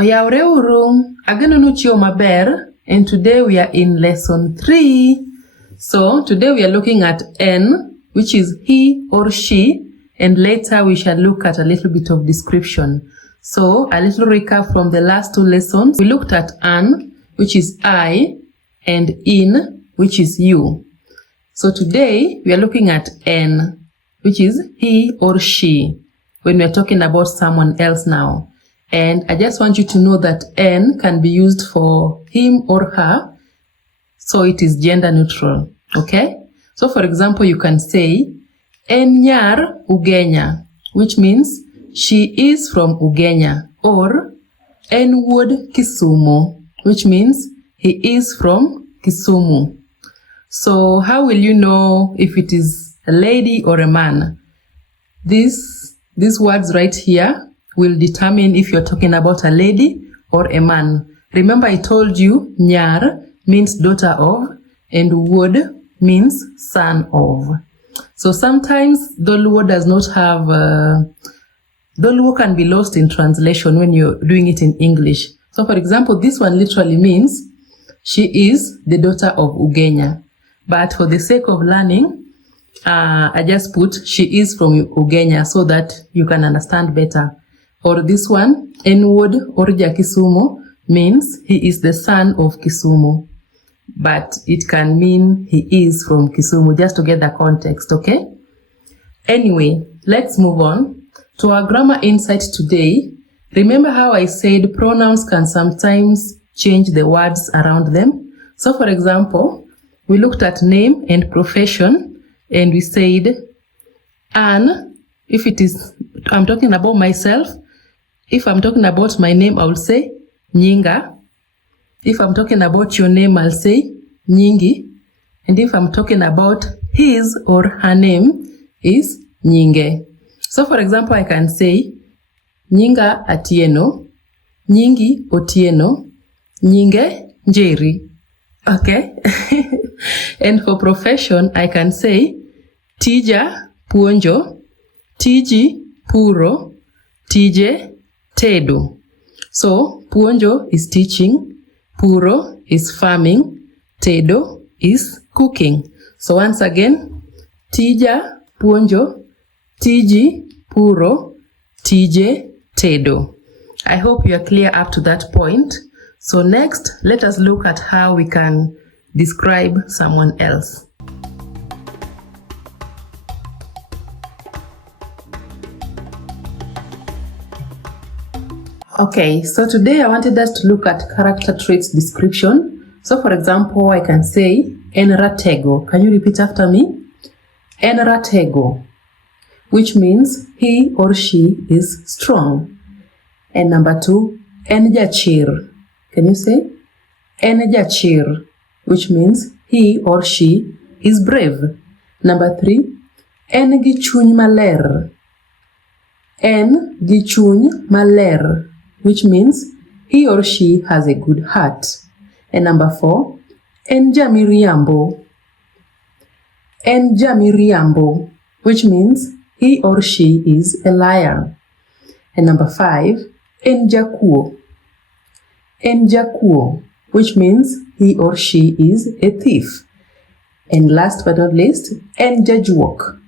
Oyaure uru, ageno nuchio maber, and today we are in lesson 3. So today we are looking at N, which is he or she, and later we shall look at a little bit of description. So a little recap from the last 2 lessons. We looked at an, which is I, and in, which is you. So today we are looking at N, which is he or she, when we are talking about someone else now. And I just want you to know that N can be used for him or her, so it is gender neutral, okay? So for example, you can say, En nyar Ugenya, which means she is from Ugenya, or En wuod Kisumu, which means he is from Kisumu. So how will you know if it is a lady or a man? These words right here will determine if you're talking about a lady or a man. Remember I told you nyar means daughter of and wood means son of. So sometimes Dholuo does not have, Dholuo can be lost in translation when you're doing it in English. So for example, this one literally means she is the daughter of Ugenya. But for the sake of learning, I just put she is from Ugenya so that you can understand better. Or this one, Enwood Orja Kisumu, means he is the son of Kisumu. But it can mean he is from Kisumu, just to get the context, okay? Anyway, let's move on to our grammar insight today. Remember how I said pronouns can sometimes change the words around them? So for example, we looked at name and profession, and we said, Anne, if it is, I'm talking about myself. If I'm talking about my name, I will say Nyinga. If I'm talking about your name, I'll say Nyingi. And if I'm talking about his or her name, is Nyinge. So for example, I can say Nyinga Atieno, Nyingi Otieno, Nyinge Njeri. Okay? And for profession, I can say Tija Puonjo, Tiji Puro, Tije Tedo. So Puonjo is teaching, Puro is farming, Tedo is cooking. So once again, Tija Puonjo, Tiji Puro, Tije Tedo. I hope you are clear up to that point. So next, let us look at how we can describe someone else. Okay, so today I wanted us to look at character traits description. So for example, I can say Enratego. Can you repeat after me? Enratego, which means he or she is strong. And number 2, Enjachir. Can you say? Enjachir, which means he or she is brave. Number 3, En gi chuny maler. En gi chuny maler, which means he or she has a good heart. And number 4, En jamiriambo. En jamiriambo, which means he or she is a liar. And number 5, En jakuo. En jakuo, which means he or she is a thief. And last but not least, En jajuok.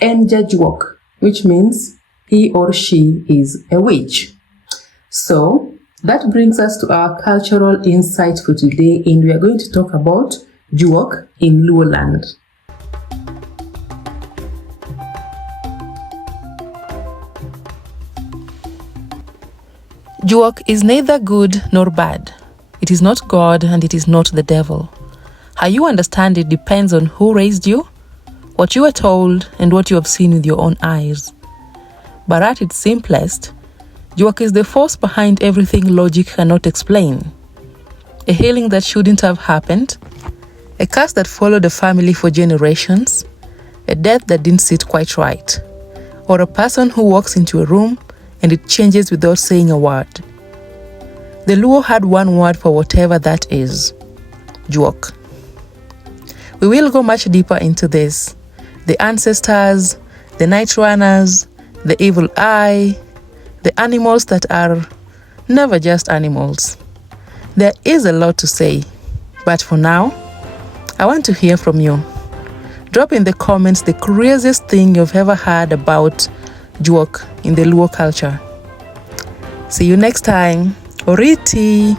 En jajuok, which means he or she is a witch. So that brings us to our cultural insight for today, and we are going to talk about juok in Luo land. Juok is neither good nor bad. It is not God and it is not the devil. How you understand it depends on who raised you, what you were told, and what you have seen with your own eyes. But at its simplest, Juok is the force behind everything logic cannot explain. A healing that shouldn't have happened, a curse that followed a family for generations, a death that didn't sit quite right, or a person who walks into a room and it changes without saying a word. The Luo had one word for whatever that is: Juok. We will go much deeper into this. The ancestors, the night runners, the evil eye, the animals that are never just animals. There is a lot to say, but for now, I want to hear from you. Drop in the comments the craziest thing you've ever heard about juok in the Luo culture. See you next time. Oriti!